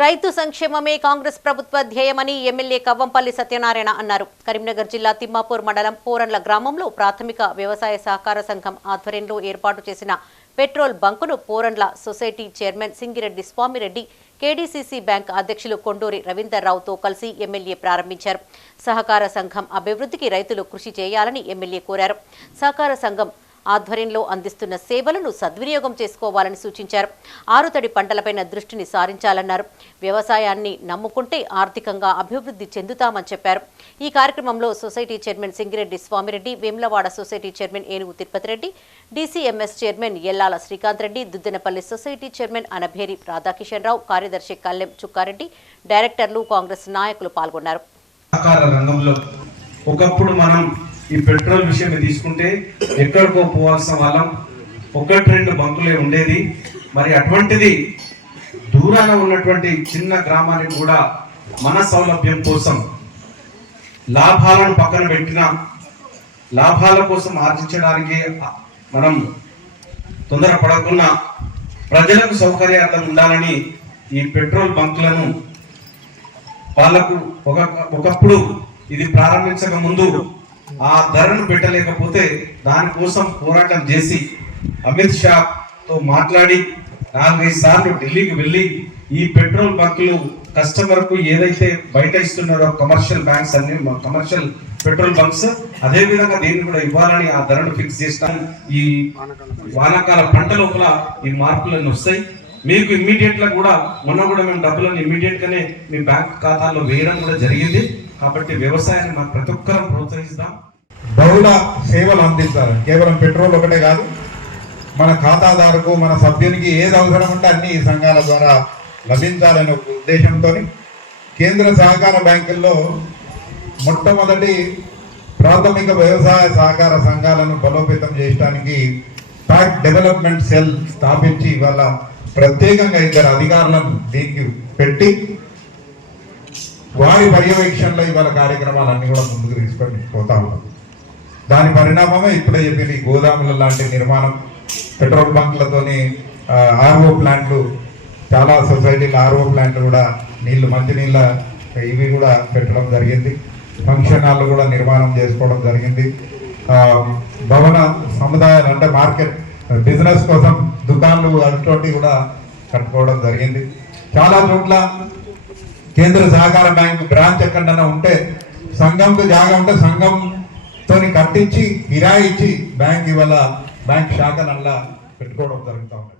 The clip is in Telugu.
రైతు సంక్షేమమే కాంగ్రెస్ ప్రభుత్వ ధ్యేయమని ఎమ్మెల్యే కవ్వంపల్లి సత్యనారాయణ అన్నారు. కరీంనగర్ జిల్లా తిమ్మాపూర్ మండలం పోరన్ల గ్రామంలో ప్రాథమిక వ్యవసాయ సహకార సంఘం ఆధ్వర్యంలో ఏర్పాటు చేసిన పెట్రోల్ బంకును పోరన్ల society chairman Singireddy Swamireddy KDCC bank అధ్యక్షులు కొండూరి రవీందర్రావుతో కలిసి ఎమ్మెల్యే ప్రారంభించారు. సహకార సంఘం అభివృద్ధికి రైతులు కృషి చేయాలని ఎమ్మెల్యే కోరారు. సహకార సంఘం ఆధ్వర్యంలో అందిస్తున్న సేవలను సద్వినియోగం చేసుకోవాలని సూచించారు. ఆరుతడి పంటలపైన దృష్టిని సారించాలన్నారు. వ్యవసాయాన్ని నమ్ముకుంటే ఆర్థికంగా అభివృద్ధి చెందుతామని చెప్పారు. ఈ కార్యక్రమంలో society chairman Singireddy Swamireddy Vemulawada society chairman Enugu Tirupati Reddy DCMS chairman Ellala Srikanth Reddy Duddenapalli society chairman Anabheri Radhakishan Rao కార్యదర్శి కల్లెం చుక్కారెడ్డి డైరెక్టర్లు కాంగ్రెస్ నాయకులు పాల్గొన్నారు. ఒకప్పుడు మనం ఈ పెట్రోల్ విషయం తీసుకుంటే ఎక్కడికో పోవాల్సిన వాళ్ళం. ఒకటి రెండు బంకులే ఉండేది. మరి అటువంటిది దూరాన ఉన్నటువంటి చిన్న గ్రామానికి కూడా మన సౌలభ్యం కోసం లాభాలను పక్కన పెట్టిన లాభాల కోసం ఆర్జించడానికి మనం తొందరపడకుండా ప్రజలకు సౌకర్యార్థం ఉండాలని ఈ పెట్రోల్ బంకులను వాళ్ళకు ఒక ఒకప్పుడు ఇది ప్రారంభించక ముందు ఆ ధరను పెట్టలేకపోతే దానికోసం పోరాటం చేసి అమిత్ షాతో మాట్లాడి నాలుగైదు సార్లు ఢిల్లీకి వెళ్ళి ఈ పెట్రోల్ బంకులు కస్టమర్కు ఏదైతే బయట ఇస్తున్నారో కమర్షియల్ బ్యాంక్స్ అన్ని కమర్షియల్ పెట్రోల్ బంక్స్ అదే విధంగా దీన్ని కూడా ఇవ్వాలని ఆ ధరను ఫిక్స్ చేస్తాం ఈ వానాకాల పంట లోపల ఈ మార్పులన్నీ వస్తాయి. మీకు ఇమ్మీడియట్ కూడా మొన్న కూడా మేము డబ్బులను ఇమ్మీడియట్ గానే మీ బ్యాంక్ ఖాతాలో వేయడం కూడా జరిగింది. కాబట్టి వ్యవసాయాన్ని మనం ప్రతి ఒక్కరం ప్రోత్సహిస్తాం. బహుళ సేవలు అందిస్తారు. కేవలం పెట్రోల్ ఒకటే కాదు మన ఖాతాదారుకు మన సభ్యునికి ఏది అవసరం ఉంటే అన్ని ఈ సంఘాల ద్వారా లభించాలనే ఒక ఉద్దేశంతో కేంద్ర సహకార బ్యాంకుల్లో మొట్టమొదటి ప్రాథమిక వ్యవసాయ సహకార సంఘాలను బలోపేతం చేయడానికి ప్యాక్ డెవలప్మెంట్ సెల్ స్థాపించి ఇవాళ ప్రత్యేకంగా ఇద్దరు అధికారులను దీనికి పెట్టి వారి పర్యవేక్షణలో ఇవాళ కార్యక్రమాలన్నీ కూడా ముందుకు తీసుకొని పోతా ఉన్నాం. దాని పరిణామమే ఇప్పుడే చెప్పిన గోదాముల లాంటి నిర్మాణం. పెట్రోల్ బంక్లతోని ఆర్ఓ ప్లాంట్లు చాలా సొసైటీల ఆర్ఓ ప్లాంట్లు కూడా నీళ్ళు మంచినీళ్ళ ఇవి కూడా పెట్టడం జరిగింది. ఫంక్షన్ హాల్ కూడా నిర్మాణం చేసుకోవడం జరిగింది. భవన సముదాయాలు అంటే మార్కెట్ బిజినెస్ కోసం దుకాన్లు అటువంటి కూడా కట్టుకోవడం జరిగింది. చాలా చోట్ల కేంద్ర సహకార బ్యాంకు బ్రాంచ్ ఎక్కడన్నా ఉంటే సంఘంకు జాగా ఉంటే సంఘంతో కట్టించి కిరాయి ఇచ్చి బ్యాంక్ ఇవాళ బ్యాంక్ శాఖనల్లా పెట్టుకోవడం జరుగుతూ ఉంది